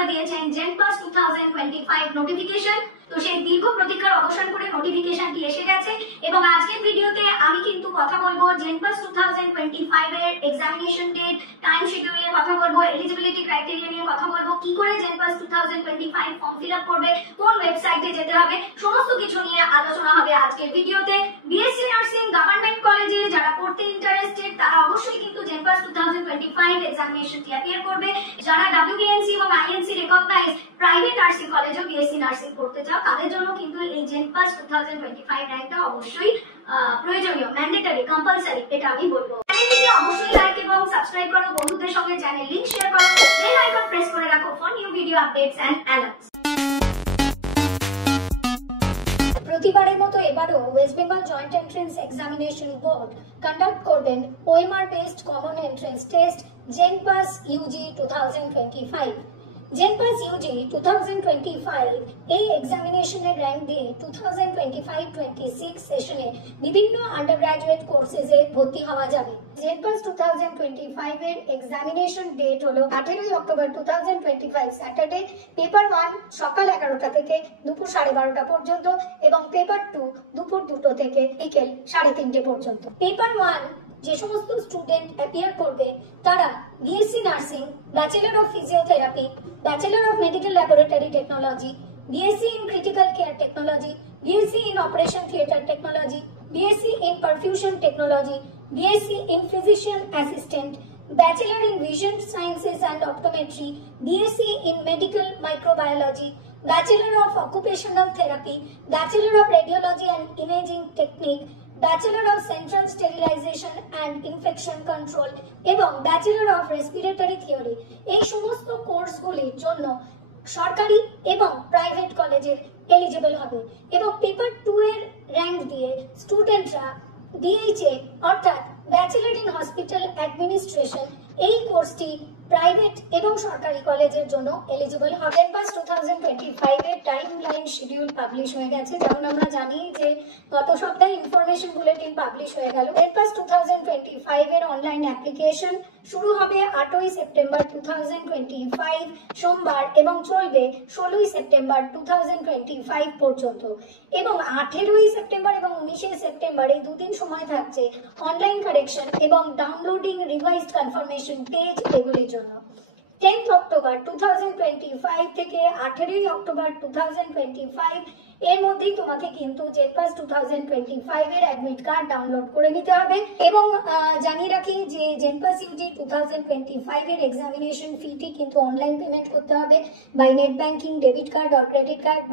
করে দিয়েছেন জেনপাস 2025 নোটিফিকেশন। তো সেই দীর্ঘ প্রতীক্ষার অবসান করে নোটিফিকেশনটি এসে গেছে এবং আজকের ভিডিওতে আমি কিন্তু কথা বলবো জেনপাস 2025 এর এক্সামিনেশন ডেট, টাইম শিডিউল নিয়ে কথা বলবো, এলিজিবিলিটি ক্রাইটেরিয়া নিয়ে কথা বলবো, কি করে জেনপাস 2025 ফর্ম ফিল আপ করবে, কোন ওয়েবসাইটে যেতে হবে, সমস্ত কিছু নিয়ে আলোচনা হবে আজকের ভিডিওতে। বিএসসি নার্সিং গভর্নমেন্ট কলেজে যারা পড়তে ইন্টারেস্টেড তারা অবশ্যই কিন্তু জেনপাস 2025 এক্সামিনেশনটি অ্যাপিয়ার করবে। যারা WBNC এবং INC রেকগনাইজ প্রাইভেট নার্সিং কলেজে বিএসসি নার্সিং করতে চাও তাদের জন্য কিন্তু এই জেনপাস 2025 র্যাঙ্কটা অবশ্যই প্রয়োজনীয়, ম্যান্ডেটরি, কম্পালসারি, এটা আমি বলবো। চ্যানেলটিকে অবশ্যই লাইক এবং সাবস্ক্রাইব করো, বন্ধুদের সঙ্গে চ্যানেল লিংক শেয়ার করো, বেল আইকন প্রেস করে রাখো for new video updates and alerts. প্রতিবারের মতো এবারও West Bengal joint entrance examination board conduct করবেন OMR based common entrance test JENPAS UG 2025। JENPAS UG 2025 এই এক্সামিনেশনের র্যাঙ্ক দিয়ে 2025-26 সেশনে বিভিন্ন আন্ডার গ্রাজুয়েট কোর্সেসে ভর্তি হওয়া যাবে। জেনপাস 2025 এর এক্সামিনেশন ডেট হলো 18 অক্টোবর 2025 স্যাটারডে। পেপার 1 সকাল 11টা থেকে দুপুর 12:30 পর্যন্ত এবং পেপার 2 দুপুর 2টো থেকে বিকেল 3:30 পর্যন্ত। পেপার 1 যে সমস্ত স্টুডেন্ট অ্যাপিয়ার করবে তারা BSc nursing, bachelor of physiotherapy, bachelor of medical laboratory technology, BSc in critical care technology, BSc in operation theatre technology, BSc in perfusion technology, BSc in physician assistant, bachelor in vision sciences and optometry, BSc in medical microbiology, Bachelor of Occupational Therapy, Bachelor of Radiology and Imaging Technique, Bachelor of Central Sterilization and Infection Control এবং Bachelor of Respiratory Theory এই সমস্ত কোর্সগুলির জন্য সরকারি এবং private কলেজে eligible হবে এবং paper 2 এর র্যাঙ্ক দিয়ে স্টুডেন্টরা BHA অর্থাৎ ব্যাচেলর ইন হসপিটাল অ্যাডমিনিস্ট্রেশন এই কোর্সটি প্রাইভেট এবং সরকারি কলেজের জন্য এলিজিবল হবে। জেনপাস 2025 এর টাইম লাইন শিডিউল পাবলিশ হয়ে গেছে। যেমন আমরা জানি যে গত সপ্তাহে ইনফরমেশন বুলেটিন পাবলিশ হয়ে গেল। জেনপাস 2025 এর অনলাইন অ্যাপ্লিকেশন শুরু হবে 8ই সেপ্টেম্বর 2025 সোমবার এবং চলবে 16ই সেপ্টেম্বর 2025 পর্যন্ত এবং 18ই সেপ্টেম্বর এবং 19শে সেপ্টেম্বর এই দুদিন সময় থাকছে অনলাইন কারেকশন এবং ডাউনলোডিং রিভাইজড কনফার্মেশন পেজ এগুলির জন্য। 10th অক্টোবর 2025 থেকে 18ই অক্টোবর 2025 এর মধ্যেই তোমাকে কিন্তু জেনপাস 2025 এর অ্যাডমিট কার্ড ডাউনলোড করে নিতে হবে এবং জানিয়ে রাখি যে জেনপাস ইউজি 2025 এর এক্সামিনেশন ফিটি কিন্তু অনলাইন পেমেন্ট করতে হবে by net banking, debit card or credit card,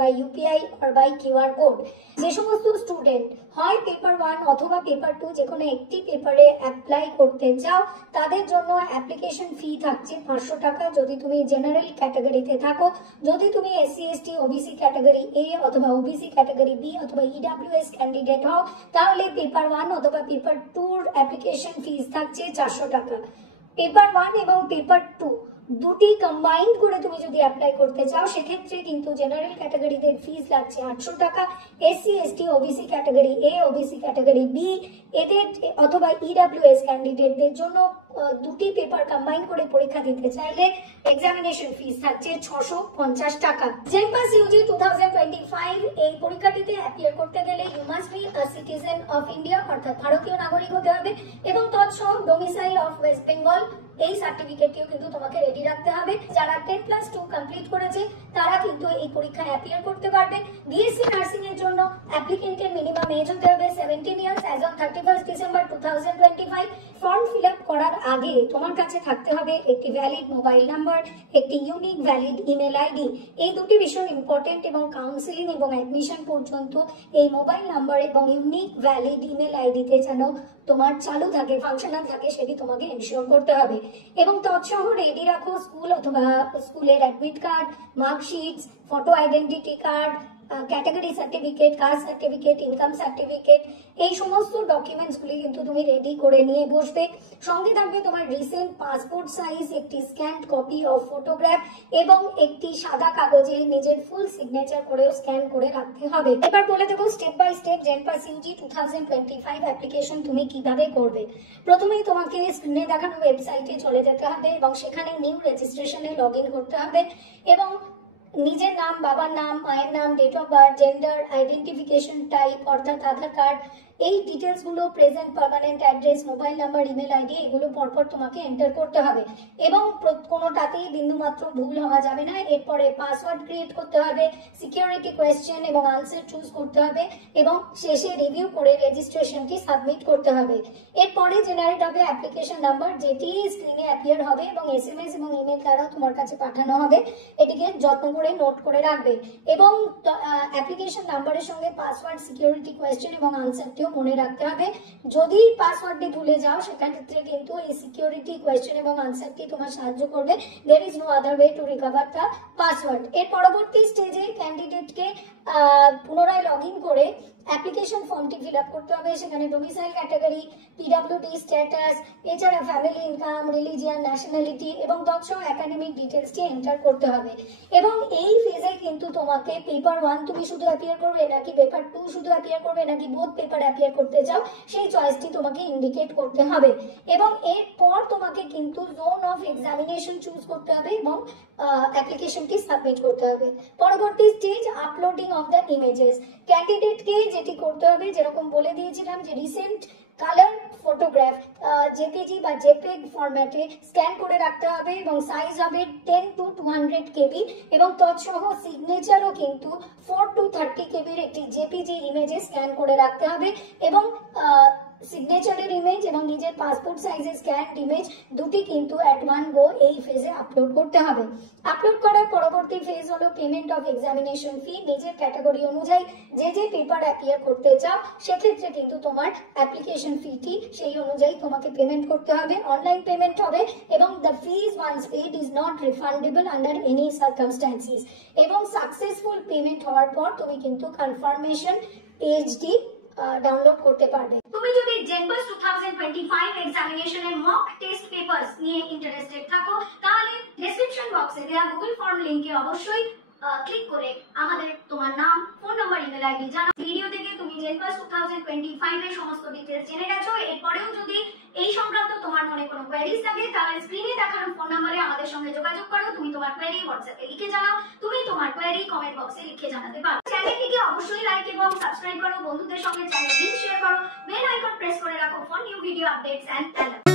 by UPI or by QR code. যে সমস্ত স্টুডেন্ট হয় পেপার 1 অথবা পেপার 2 যে কোনো একটি পেপারে অ্যাপ্লাই করতে চাও তাদের জন্য অ্যাপ্লিকেশন ফি থাকছে 500 টাকা যদি তুমি জেনারেল ক্যাটাগরিতে থাকো। যদি তুমি SC ST OBC category A অথবা OBC ক্যাটাগরি B অথবা EWS ক্যান্ডিডেট হও তাহলে পেপার 1 অথবা পেপার 2 এর অ্যাপ্লিকেশন ফিস থাকছে 400 টাকা। পেপার 1 এবং পেপার 2 দুটি কম্বাইন্ড করে তুমি যদি অ্যাপ্লাই করতে চাও সেক্ষেত্রে কিন্তু জেনারেল ক্যাটাগরিদের ফিস লাগছে 800 টাকা। SC ST OBC category A, OBC category B এদের অথবা EWS ক্যান্ডিডেটদের জন্য দুটি পেপার কম্বাইন করে পরীক্ষা দিতে চাইলে এক্সামিনেশন ফিস থাকছে 650 টাকা। জেনপাস ইউজি 2025 এই পরীক্ষাটিতে অ্যাপিয়ার করতে গেলে you must be a citizen of India অর্থাৎ ভারতীয় নাগরিক হতে হবে এবং তৎসহ ডোমিসাইল অফ ওয়েস্ট বেঙ্গল এই সার্টিফিকেটটিও কিন্তু তোমাকে রেডি রাখতে হবে। যারা 10+2 কমপ্লিট করেছে তারা কিন্তু এই পরীক্ষায় অ্যাপিয়ার করতে পারবে। বিএসসি নার্সিং এর জন্য অ্যাপ্লিকেন্টের মিনিমাম এজ হতে হবে 17 years as on 31 December 2025। Form fill up করার আগে তোমার কাছে থাকতে হবে একটি ভ্যালিড মোবাইল নাম্বার, একটি ইউনিক ভ্যালিড ইমেল আইডি। এই দুটি ভীষণ ইম্পর্টেন্ট এবং কাউন্সিলিং এবং অ্যাডমিশন পর্যন্ত এই মোবাইল নাম্বার এবং ইউনিক ভ্যালিড ইমেল আইডিতে যেন তোমার চালু থাকে, ফাংশনাল থাকে সেটি তোমাকে এনশিওর করতে হবে এবং তৎসহ রেডি রাখো স্কুল অথবা স্কুলের admit card, marksheets, photo identity card, category certificate, caste certificate, income certificate, এই সমস্ত ডকুমেন্টসগুলি কিন্তু তুমি রেডি করে নিয়ে বসবে। সঙ্গে থাকবে তোমার রিসেন্ট পাসপোর্ট সাইজ একটি স্ক্যান্ড কপি অফ ফটোগ্রাফ এবং একটি সাদা কাগজে নিজের ফুল সিগনেচার করেও স্ক্যান করে রাখতে হবে। এবার বলে দেবো step by step JENPAS UG 2025 application তুমি কিভাবে করবে। প্রথমেই তোমাকে স্ক্রিনে দেখানো ওয়েবসাইটে চলে যেতে হবে এবং সেখানে নিউ রেজিস্ট্রেশনে লগ ইন করতে হবে এবং নিজের নাম, বাবার নাম, মায়ের নাম, date of birth, gender, identification type অর্থাৎ আধার কার্ড, এই ডিটেলসগুলো, present permanent address, mobile number, email ID, এগুলো পরপর তোমাকে এন্টার করতে হবে এবং কোনোটাতেই বিন্দুমাত্র ভুল হওয়া যাবে না। এরপরে পাসওয়ার্ড ক্রিয়েট করতে হবে, সিকিউরিটি কোয়েশ্চেন এবং আনসার চুজ করতে হবে এবং শেষে রিভিউ করে রেজিস্ট্রেশনটি সাবমিট করতে হবে। এরপরে জেনারেট হবে অ্যাপ্লিকেশন নাম্বার, যেটি স্ক্রিনে অ্যাপিয়ার হবে এবং এসএমএস এবং ইমেল দ্বারা তোমার কাছে পাঠানো হবে। এটিকে যত্ন করে নোট করে রাখবে এবং অ্যাপ্লিকেশন নাম্বারের সঙ্গে পাসওয়ার্ড, সিকিউরিটি কোয়েশ্চেন এবং আনসারটিও মনে রাখতে হবে। যদি পাসওয়ার্ডটি ভুলে যাও সেক্ষেত্রে কিন্তু এই সিকিউরিটি কোয়েশ্চেন এবং আনসারটি তোমার সাহায্য করবে। There is no other way to recover the password. এর পরবর্তী স্টেজে ক্যান্ডিডেটকে পুনরায় লগ ইন করে অ্যাপ্লিকেশন ফর্মটি ফিল আপ করতে হবে। সেখানে ডোমিসাইল ক্যাটাগরি, পিডব্লিউডি স্ট্যাটাস, এছাড়া ফ্যামিলি ইনকাম, রিলিজিয়ান, ন্যাশনালিটি এবং তৎসহ একাডেমিক ডিটেলসটি এন্টার করতে হবে এবং এই ফেজে কিন্তু তোমাকে পেপার 1 তুমি শুধু অ্যাপিয়ার করবে নাকি পেপার 2 শুধু অ্যাপিয়ার করবে নাকি বোথ পেপার অ্যাপিয়ার করতে চাও সেই চয়েসটি তোমাকে ইন্ডিকেট করতে হবে এবং এরপর তোমাকে কিন্তু জোন অফ এক্সামিনেশন চুজ করতে হবে এবং অ্যাপ্লিকেশনটি সাবমিট করতে হবে। পরবর্তী stage uploading of the images. ক্যান্ডিডেটকে যেটি করতে হবে, যেরকম বলে দিয়েছিলাম যে রিসেন্ট কালার ফটোগ্রাফ জেপিজি বা জেপেগ ফরম্যাটে স্ক্যান করে রাখতে হবে এবং সাইজ হবে 10 to 200 কেবি এবং তৎসহ সিগনেচারও কিন্তু 4 to 30 কেবির একটি জেপিজি ইমেজে স্ক্যান করে রাখতে হবে এবং সিগনেচারের ইমেজ এবং নিজের পাসপোর্ট সাইজের স্ক্যান ইমেজ দুটি কিন্তু অ্যাট ওয়ান গো এই ফেজে আপলোড করতে হবে। আপলোড করার পরবর্তী ফেজ হলো পেমেন্ট অফ এক্সামিনেশন ফি। নিজের ক্যাটাগরি অনুযায়ী যে পেপার অ্যাপিয়ার করতে চাও সেক্ষেত্রে কিন্তু তোমার অ্যাপ্লিকেশন ফিটি সেই অনুযায়ী তোমাকে পেমেন্ট করতে হবে। অনলাইন পেমেন্ট হবে এবং the fees once paid is not refundable under any circumstances এবং সাকসেসফুল পেমেন্ট হওয়ার পর তুমি কিন্তু কনফার্মেশন পেজটি ডাউনলোড করতে পারবে। তুমি যদি জেনপাস 2025 এক্সামিনেশনের মক টেস্ট পেপারস নিয়ে ইন্টারেস্টেড থাকো তাহলে ডেসক্রিপশন বক্সে দেওয়া গুগল ফর্ম লিংকে অবশ্যই ক্লিক করে আমাদের তোমার নাম, ফোন নাম্বার, ইমেল আইডি জানাও। ভিডিও থেকে তুমি জেনপাস 2025 এর সমস্ত ডিটেইলস জেনে গেছো। এরপরেও যদি এই সংক্রান্ত তোমার মনে কোনো কোয়েরিজ থাকে তাহলে স্ক্রিনে দেখানো ফোন নম্বরে আমাদের সঙ্গে যোগাযোগ করো। তুমি তোমার কোয়েরি হোয়াটসঅ্যাপে লিখে জানাও। তুমি তোমার কোয়েরি কমেন্ট বক্সে লিখে জানাতে পারো। চ্যানেলটিকে অবশ্যই লাইক এবং সাবস্ক্রাইব করো। বন্ধুদের সঙ্গে চ্যানেল লিংক শেয়ার করো। বেল আইকন প্রেস করে রাখো for new video updates and